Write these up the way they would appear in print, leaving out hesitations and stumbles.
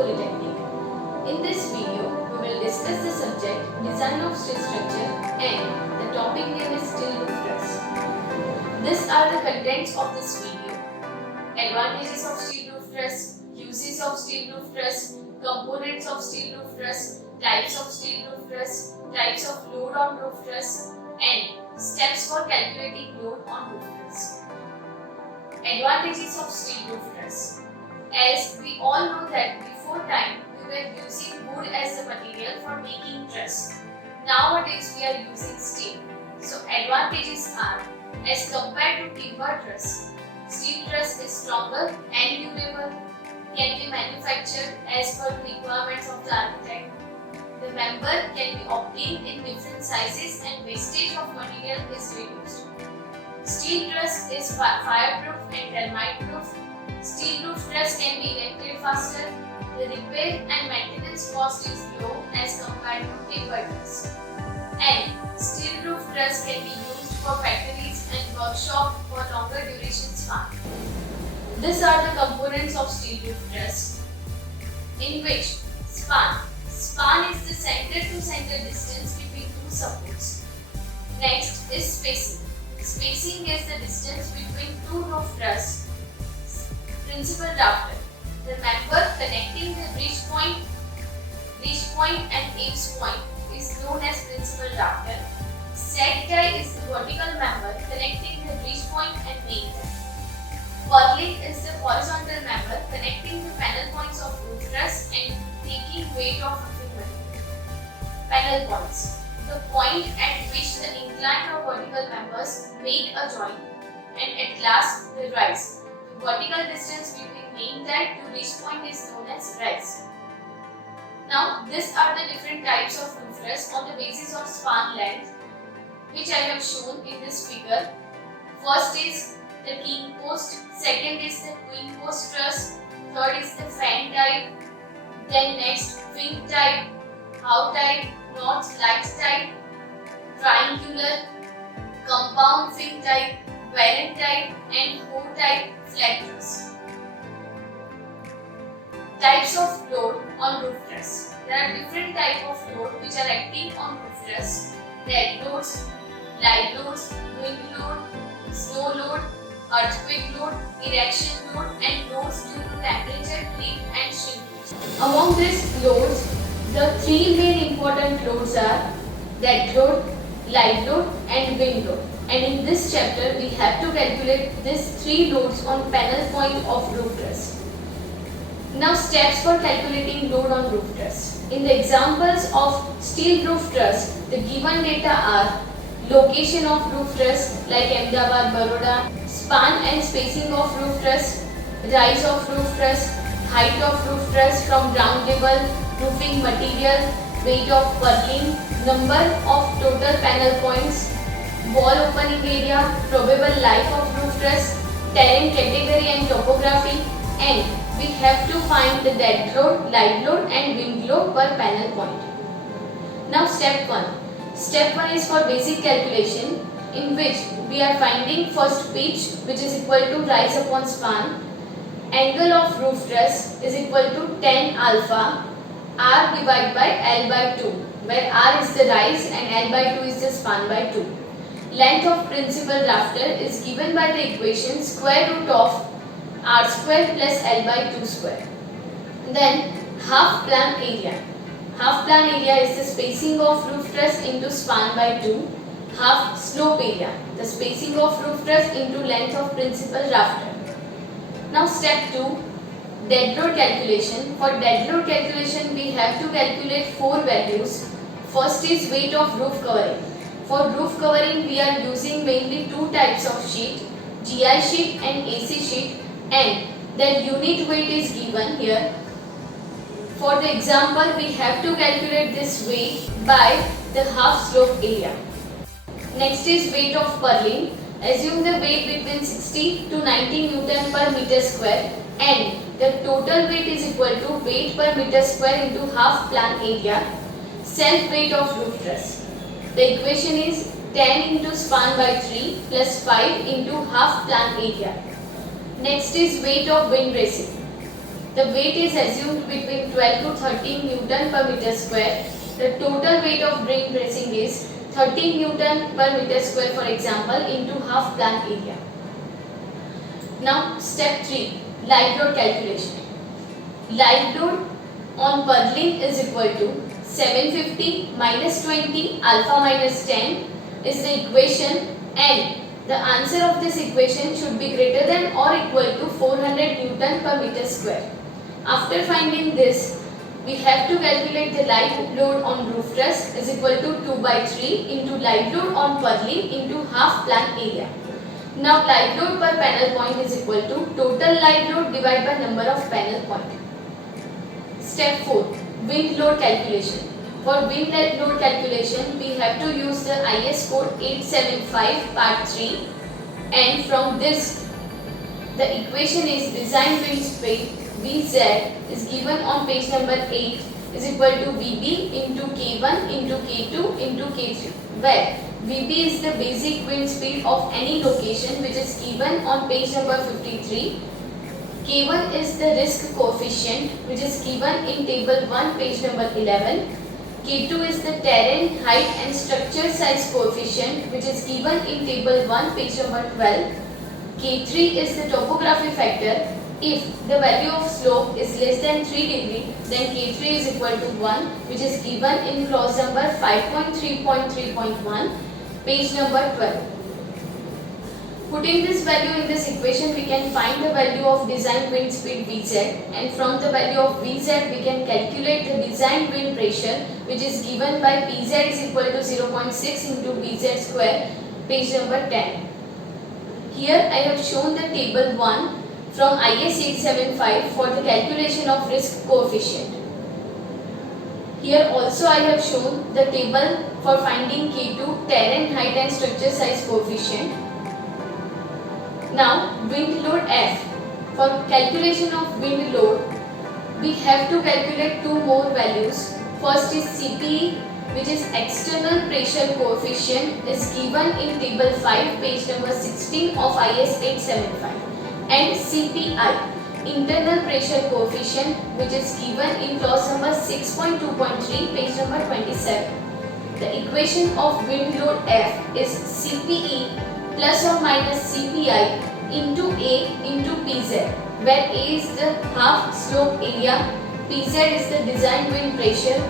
Polytechnic. In this video, we will discuss the subject Design of Steel Structure and the topic name is Steel Roof Truss. These are the contents of this video. Advantages of Steel Roof Truss, uses of Steel Roof Truss, components of Steel Roof Truss, types of Steel Roof Truss, types of load on roof truss, and steps for calculating load on roof truss. Advantages of Steel Roof Truss. As we all know that before time we were using wood as the material for making truss. Nowadays we are using steel. So advantages are, as compared to timber truss, steel truss is stronger and durable, can be manufactured as per the requirements of the architect. The member can be obtained in different sizes and wastage of material is reduced. Steel truss is fireproof and termite proof. Steel roof truss can be erected faster. The repair and maintenance cost is low as compared to timber truss. And steel roof truss can be used for factories and workshops for longer duration span. These are the components of steel roof truss, in which span is the center to center distance between two supports. Next is spacing. Spacing is the distance between two roof truss. Principal rafter. The member connecting the ridge point and apex point is known as principal rafter. Set tie is the vertical member connecting the ridge point and main tie. Purlin is the horizontal member connecting the panel points of roof truss and taking weight of roofing material. Panel points. The point at which the inclined or vertical members make a joint, and at last the rise. The vertical distance between main tie to ridge point is known as rise. Now these are the different types of roof truss on the basis of span length, which I have shown in this figure. First is the king post, second is the queen post truss, third is the fan type, then next wing type, how type, north light type, triangular, compound wing type, parent type, and hoe type flat truss. Types of load on roof truss. There are different types of load which are acting on roof truss. Dead loads, light loads, wind load, snow load, earthquake load, erection load, and loads due to temperature, heat, and shrinkage. Among these loads, the three main important loads are dead load, light load, and wind load. And in this chapter, we have to calculate these three loads on panel point of roof truss. Now, steps for calculating load on roof truss. In the examples of steel roof truss, the given data are location of roof truss like Ahmedabad, Baroda, span and spacing of roof truss, rise of roof truss, height of roof truss from ground level, roofing material, weight of purlin, number of total panel points, wall opening area, probable life of roof truss, terrain category and topography, and we have to find the dead load, light load, and wind load per panel point. Now step 1. Step 1 is for basic calculation, in which we are finding first pitch, which is equal to rise upon span. Angle of roof truss is equal to tan alpha r divided by L by 2, where r is the rise and L by 2 is the span by 2. Length of principal rafter is given by the equation square root of r square plus L by 2 square. Then half plan area. Half plan area is the spacing of roof truss into span by 2. Half slope area, the spacing of roof truss into length of principal rafter. Now step 2, dead load calculation. For dead load calculation, we have to calculate 4 values. First is weight of roof covering. For roof covering, we are using mainly two types of sheet, GI sheet and AC sheet, and their unit weight is given here. For the example, we have to calculate this weight by the half slope area. Next is weight of purlin. Assume the weight between 60 to 90 Newton per meter square, and the total weight is equal to weight per meter square into half plan area, self weight of roof truss. The equation is 10 into span by 3 plus 5 into half plan area. Next is weight of wind bracing. The weight is assumed between 12 to 13 Newton per meter square. The total weight of drain bracing is 13 Newton per meter square, for example, into half plant area. Now step 3, live load calculation. Live load on purlin is equal to 750 minus 20 alpha minus 10 is the equation, and the answer of this equation should be greater than or equal to 400 Newton per meter square. After finding this, we have to calculate the live load on roof truss is equal to 2 by 3 into live load on purlin into half plant area. Now live load per panel point is equal to total live load divided by number of panel point. Step 4, wind load calculation. For wind load calculation, we have to use the IS code 875 part 3, and from this the equation is design wind speed Vz is given on page number 8 is equal to Vb into K1 into K2 into K3, where Vb is the basic wind speed of any location which is given on page number 53. K1 is the risk coefficient which is given in table 1 page number 11. K2 is the terrain, height and structure size coefficient which is given in table 1 page number 12. K3 is the topography factor. If the value of slope is less than 3 degree, then K3 is equal to 1, which is given in clause number 5.3.3.1, page number 12. Putting this value in this equation, we can find the value of design wind speed Vz, and from the value of Vz we can calculate the design wind pressure, which is given by Pz is equal to 0.6 into Vz square, page number 10. Here I have shown the table 1 from IS 875 for the calculation of risk coefficient. Here also I have shown the table for finding K2, terrain, height and structure size coefficient. Now wind load F. For calculation of wind load, we have to calculate two more values. First is CPE, which is external pressure coefficient, is given in table 5 page number 16 of IS 875, and CPI, internal pressure coefficient, which is given in clause number 6.2.3 page number 27. The equation of wind load F is CPE plus or minus CPI into A into PZ, where A is the half slope area, PZ is the design wind pressure,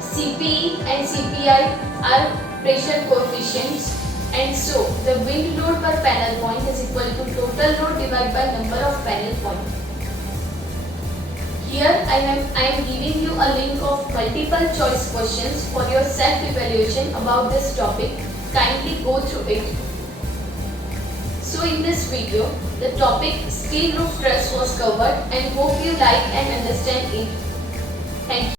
CPE and CPI are pressure coefficients, and so the wind load per panel point is equal to total load divided by number of panel points. Here I am giving you a link of multiple choice questions for your self-evaluation about this topic. Kindly go through it. So in this video, the topic steel roof truss was covered, and hope you like and understand it. Thank you.